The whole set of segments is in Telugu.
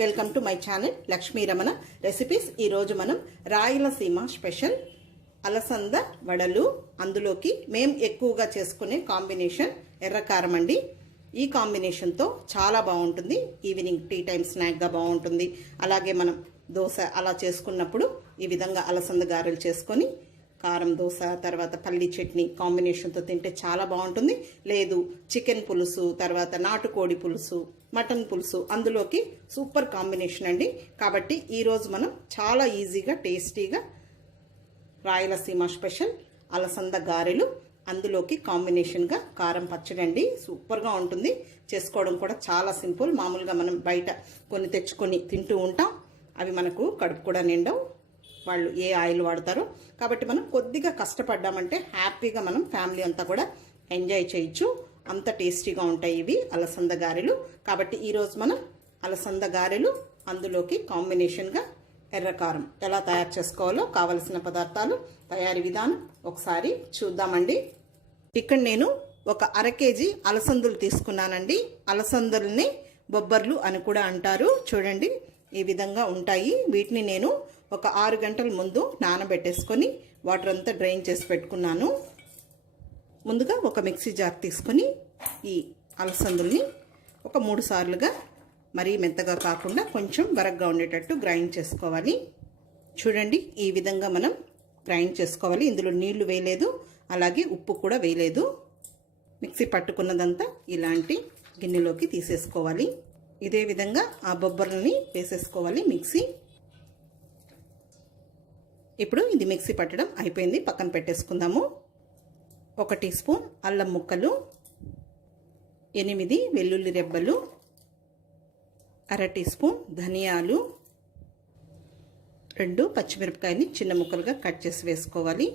Welcome to my channel Lakshmi Ramana recipes. ఈరోజు మనం రాయలసీమ స్పెషల్ అలసంద వడలు, అందులోకి మేము ఎక్కువగా చేసుకునే కాంబినేషన్ ఎర్రకారం అండి. ఈ కాంబినేషన్తో చాలా బాగుంటుంది. ఈవినింగ్ టీ టైం స్నాక్గా బాగుంటుంది. అలాగే మనం దోశ అలా చేసుకున్నప్పుడు ఈ విధంగా అలసంద గారెలు చేసుకొని కారం దోశ, తర్వాత పల్లి చట్నీ కాంబినేషన్తో తింటే చాలా బాగుంటుంది. లేదు చికెన్ పులుసు, తర్వాత నాటుకోడి పులుసు, మటన్ పులుసు, అందులోకి సూపర్ కాంబినేషన్ అండి. కాబట్టి ఈరోజు మనం చాలా ఈజీగా టేస్టీగా రాయలసీమ స్పెషల్ అలసంద గారెలు, అందులోకి కాంబినేషన్గా కారం పచ్చడి అండి. సూపర్గా ఉంటుంది. చేసుకోవడం కూడా చాలా సింపుల్. మామూలుగా మనం బయట కొన్ని తెచ్చుకొని తింటూ ఉంటాం, అవి మనకు కడుపు కూడా నిండవు. వాళ్ళు ఏ ఆయిల్ వాడతారో, కాబట్టి మనం కొద్దిగా కష్టపడ్డామంటే హ్యాపీగా మనం ఫ్యామిలీ అంతా కూడా ఎంజాయ్ చేయొచ్చు. అంత టేస్టీగా ఉంటాయి ఇవి అలసంద గారెలు. కాబట్టి ఈరోజు మనం అలసంద గారెలు, అందులోకి కాంబినేషన్గా ఎర్రకారం ఎలా తయారు చేసుకోవాలో కావలసిన పదార్థాలు, తయారీ విధానం ఒకసారి చూద్దామండి. ఇక్కడ నేను ఒక అర కేజీ అలసందులు తీసుకున్నానండి. అలసందుల్ని బొబ్బర్లు అని కూడా అంటారు. చూడండి ఈ విధంగా ఉంటాయి. వీటిని నేను ఒక 6 గంటల ముందు నానబెట్టేసుకొని వాటర్ అంతా డ్రైన్ చేసి పెట్టుకున్నాను. ముందుగా ఒక మిక్సీ జార్ తీసుకొని ఈ అలసందుల్ని ఒక 3 సార్లుగా, మరీ మెత్తగా కాకుండా కొంచెం బరగ్గా ఉండేటట్టు గ్రైండ్ చేసుకోవాలి. చూడండి ఈ విధంగా మనం గ్రైండ్ చేసుకోవాలి. ఇందులో నీళ్లు వేయలేదు, అలాగే ఉప్పు కూడా వేయలేదు. మిక్సీ పట్టుకున్నదంతా ఇలాంటి గిన్నెలోకి తీసేసుకోవాలి. ఇదే విధంగా ఆ బొబ్బర్లని వేసేసుకోవాలి మిక్సీ. ఇప్పుడు ఇది మిక్సీ పట్టడం అయిపోయింది, పక్కన పెట్టేసుకుందాము. 1 టీ స్పూన్ అల్లం ముక్కలు, 8 వెల్లుల్లి రెబ్బలు, అర టీ స్పూన్ ధనియాలు, 2 పచ్చిమిరపకాయని చిన్న ముక్కలుగా కట్ చేసి వేసుకోవాలి.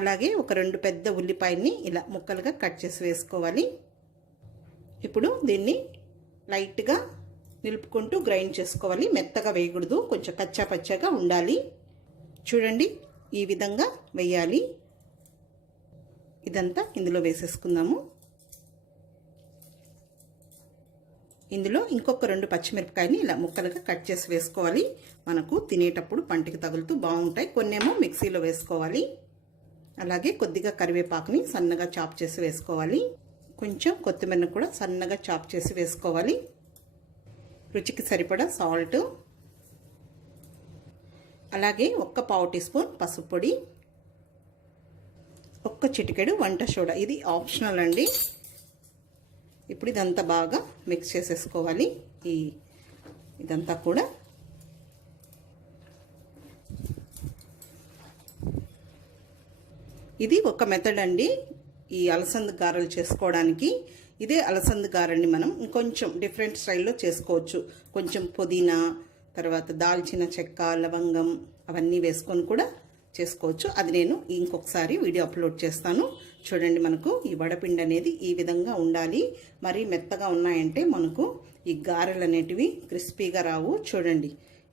అలాగే ఒక 2 పెద్ద ఉల్లిపాయని ఇలా ముక్కలుగా కట్ చేసి వేసుకోవాలి. ఇప్పుడు దీన్ని లైట్గా నిలుపుకుంటూ గ్రైండ్ చేసుకోవాలి. మెత్తగా వేయకూడదు, కొంచెం కచ్చా పచ్చగా ఉండాలి. చూడండి ఈ విధంగా వేయాలి. ఇదంతా ఇందులో వేసేసుకుందాము. ఇందులో ఇంకొక 2 పచ్చిమిరపకాయని ఇలా ముక్కలుగా కట్ చేసి వేసుకోవాలి. మనకు తినేటప్పుడు పంటికి తగులుతూ బాగుంటాయి. కొన్నేమో మిక్సీలో వేసుకోవాలి. అలాగే కొద్దిగా కరివేపాకుని సన్నగా చాప్ చేసి వేసుకోవాలి. కొంచెం కొత్తిమీరను కూడా సన్నగా చాప్ చేసి వేసుకోవాలి. రుచికి సరిపడా సాల్ట్, అలాగే 1 పావు టీ స్పూన్ పసుపు పొడి, 1 చిటికెడు వంట సోడా. ఇది ఆప్షనల్ అండి. ఇప్పుడు ఇదంతా బాగా మిక్స్ చేసేసుకోవాలి. ఇదంతా కూడా ఇది ఒక మెథడ్ అండి ఈ అలసంద గారెలు చేసుకోవడానికి. ఇదే అలసంద గారెని మనం ఇంకొంచెం డిఫరెంట్ స్టైల్లో చేసుకోవచ్చు. కొంచెం పుదీనా, తర్వాత దాల్చిన చెక్క, లవంగం అవన్నీ వేసుకొని కూడా చేసుకోవచ్చు. అది నేను ఇంకొకసారి వీడియో అప్లోడ్ చేస్తాను. చూడండి మనకు ఈ వడపిండి అనేది ఈ విధంగా ఉండాలి. మరీ మెత్తగా ఉన్నాయంటే మనకు ఈ గారెలు అనేటివి క్రిస్పీగా రావు. చూడండి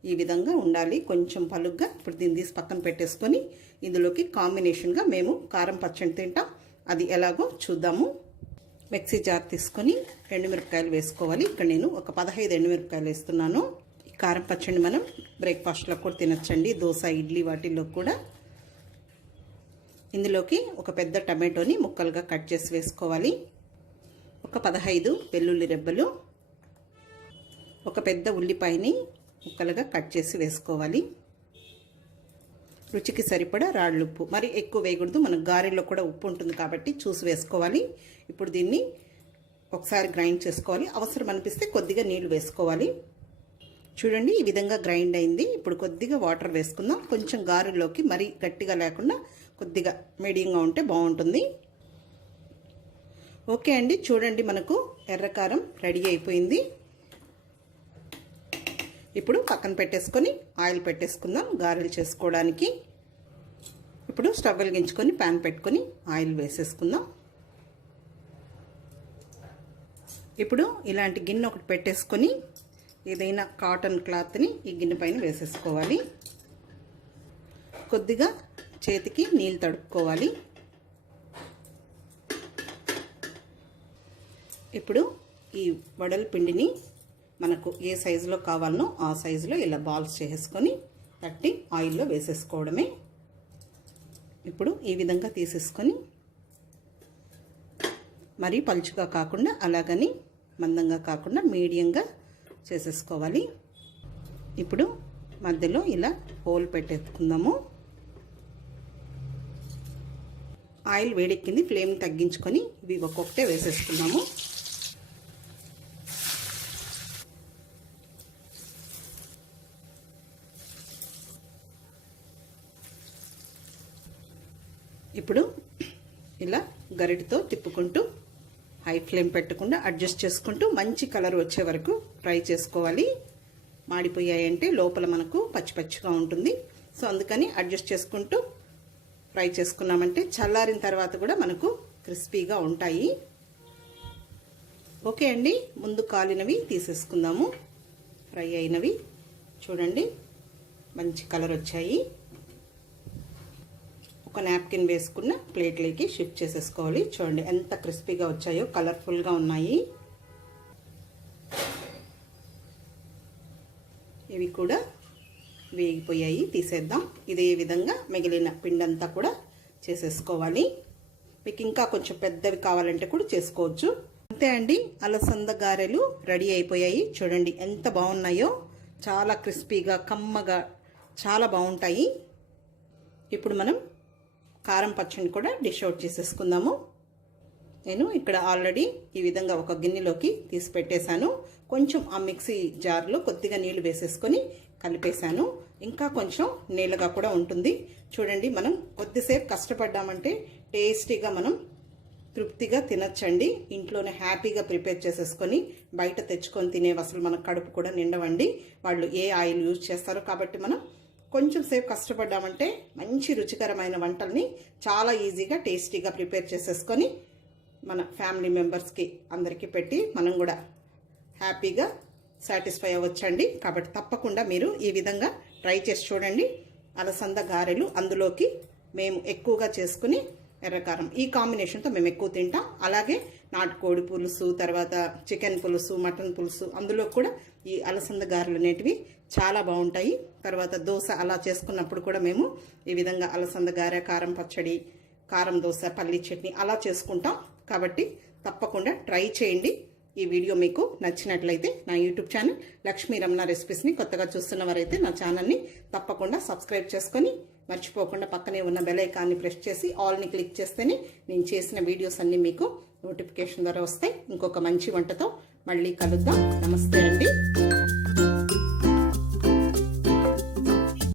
ఈ విధంగా ఉండాలి, కొంచెం పలుగ్గా. ఇప్పుడు దీన్ని తీసి పక్కన పెట్టేసుకొని ఇందులోకి కాంబినేషన్గా మేము కారం పచ్చడి తింటాం, అది ఎలాగో చూద్దాము. మిక్సీ జార్ తీసుకొని ఎండుమిరపకాయలు వేసుకోవాలి. ఇక్కడ నేను ఒక 15 ఎండుమిరపకాయలు వేస్తున్నాను. ఈ కారం పచ్చడి మనం బ్రేక్ఫాస్ట్లో కూడా తినచ్చండి, దోశ, ఇడ్లీ వాటిల్లో కూడా. ఇందులోకి ఒక పెద్ద టమాటోని ముక్కలుగా కట్ చేసి వేసుకోవాలి. ఒక 15 వెల్లుల్లి రెబ్బలు, ఒక పెద్ద ఉల్లిపాయని ముక్కలుగా కట్ చేసి వేసుకోవాలి. రుచికి సరిపడా రాళ్ళుప్పు, మరి ఎక్కువ వేయకూడదు, మనకు గారెల్లో కూడా ఉప్పు ఉంటుంది కాబట్టి చూసి వేసుకోవాలి. ఇప్పుడు దీన్ని ఒకసారి గ్రైండ్ చేసుకోవాలి. అవసరం అనిపిస్తే కొద్దిగా నీళ్లు వేసుకోవాలి. చూడండి ఈ విధంగా గ్రైండ్ అయింది. ఇప్పుడు కొద్దిగా వాటర్ వేసుకుందాం. కొంచెం గారెల్లోకి మరీ గట్టిగా లేకుండా కొద్దిగా మీడియంగా ఉంటే బాగుంటుంది. ఓకే అండి, చూడండి మనకు ఎర్రకారం రెడీ అయిపోయింది. ఇప్పుడు పక్కన పెట్టేసుకొని ఆయిల్ పెట్టేసుకుందాం గారెలు చేసుకోవడానికి. ఇప్పుడు స్టవ్ వెలిగించుకొని ప్యాన్ పెట్టుకొని ఆయిల్ వేసేసుకుందాం. ఇప్పుడు ఇలాంటి గిన్నె ఒకటి పెట్టేసుకొని ఏదైనా కాటన్ క్లాత్ని ఈ గిన్నె పైన వేసేసుకోవాలి. కొద్దిగా చేతికి నీళ్ళు తడుపుకోవాలి. ఇప్పుడు ఈ వడల పిండిని మనకు ఏ సైజులో కావాలనో ఆ సైజులో ఇలా బాల్స్ చేసుకొని తట్టి ఆయిల్లో వేసేసుకోవడమే. ఇప్పుడు ఈ విధంగా తీసేసుకొని మరీ పలుచుగా కాకుండా అలాగని మందంగా కాకుండా మీడియంగా చేసేసుకోవాలి. ఇప్పుడు మధ్యలో ఇలా హోల్ పెట్టేసుకుందాము. ఆయిల్ వేడెక్కింది, ఫ్లేమ్ తగ్గించుకొని ఇవి ఒక్కొక్కటే వేసేసుకుందాము. ఇప్పుడు ఇలా గరిటతో తిప్పుకుంటూ హై ఫ్లేమ్ పెట్టకుండా అడ్జస్ట్ చేసుకుంటూ మంచి కలర్ వచ్చే వరకు ఫ్రై చేసుకోవాలి. మాడిపోయాయంటే లోపల మనకు పచ్చి పచ్చిగా ఉంటుంది. సో అందుకని అడ్జస్ట్ చేసుకుంటూ ఫ్రై చేసుకున్నామంటే చల్లారిన తర్వాత కూడా మనకు క్రిస్పీగా ఉంటాయి. ఓకే అండి, ముందు కాలినవి తీసేసుకుందాము. ఫ్రై అయినవి చూడండి మంచి కలర్ వచ్చాయి. ఒక నాప్కిన్ వేసుకున్న ప్లేట్లోకి షిఫ్ట్ చేసేసుకోవాలి. చూడండి ఎంత క్రిస్పీగా వచ్చాయో, కలర్ఫుల్గా ఉన్నాయి. ఇవి కూడా వేగిపోయాయి, తీసేద్దాం. ఇదే విధంగా మిగిలిన పిండంతా కూడా చేసేసుకోవాలి. మీకు ఇంకా కొంచెం పెద్దవి కావాలంటే కూడా చేసుకోవచ్చు. అంతే అండి, అలసంద గారెలు రెడీ అయిపోయాయి. చూడండి ఎంత బాగున్నాయో, చాలా క్రిస్పీగా కమ్మగా చాలా బాగుంటాయి. ఇప్పుడు మనం కారం పచ్చడిని కూడా డిష్ అవుట్ చేసేసుకుందాము. నేను ఇక్కడ ఆల్రెడీ ఈ విధంగా ఒక గిన్నెలోకి తీసి పెట్టేశాను. కొంచెం ఆ మిక్సీ జార్లో కొద్దిగా నీళ్లు వేసేసుకొని కలిపేశాను. ఇంకా కొంచెం నీళ్ళగా కూడా ఉంటుంది. చూడండి మనం కొద్దిసేపు కష్టపడ్డామంటే టేస్టీగా మనం తృప్తిగా తినచ్చండి. ఇంట్లోనే హ్యాపీగా ప్రిపేర్ చేసేసుకొని బయట తెచ్చుకొని తినేవి అసలు మన కడుపు కూడా నిండవండి. వాళ్ళు ఏ ఆయిల్ యూజ్ చేస్తారో కాబట్టి మనం కొంచెం సేపు కష్టపడ్డామంటే మంచి రుచికరమైన వంటల్ని చాలా ఈజీగా టేస్టీగా ప్రిపేర్ చేసేసుకొని మన ఫ్యామిలీ మెంబర్స్కి అందరికీ పెట్టి మనం కూడా హ్యాపీగా సాటిస్ఫై అవ్వచ్చండి. కాబట్టి తప్పకుండా మీరు ఈ విధంగా ట్రై చేసి చూడండి. అలసంద గారెలు, అందులోకి మేము ఎక్కువగా చేసుకుని ఎర్రకారం, ఈ కాంబినేషన్తో మేము ఎక్కువ తింటాం. అలాగే నాటుకోడి పులుసు, తర్వాత చికెన్ పులుసు, మటన్ పులుసు, అందులో కూడా ఈ అలసంద గారెలు అనేటివి చాలా బాగుంటాయి. తర్వాత దోశ అలా చేసుకున్నప్పుడు కూడా మేము ఈ విధంగా అలసంద గారె, కారం పచ్చడి, కారం దోశ, పల్లి చట్నీ అలా చేసుకుంటాం. కాబట్టి తప్పకుండా ట్రై చేయండి. ఈ వీడియో మీకు నచ్చినట్లయితే నా యూట్యూబ్ ఛానల్ లక్ష్మీ రమణ రెసిపీస్ని కొత్తగా చూస్తున్నవారైతే నా ఛానల్ని తప్పకుండా సబ్స్క్రైబ్ చేసుకొని మర్చిపోకుండా పక్కనే ఉన్న బెల్ ఐకాన్ని ప్రెస్ చేసి ఆల్ని క్లిక్ చేస్తేనే నేను చేసిన వీడియోస్ అన్నీ మీకు నోటిఫికేషన్ ద్వారా వస్తాయి. ఇంకొక మంచి వంటతో మళ్ళీ కలుద్దాం. నమస్తే అండి.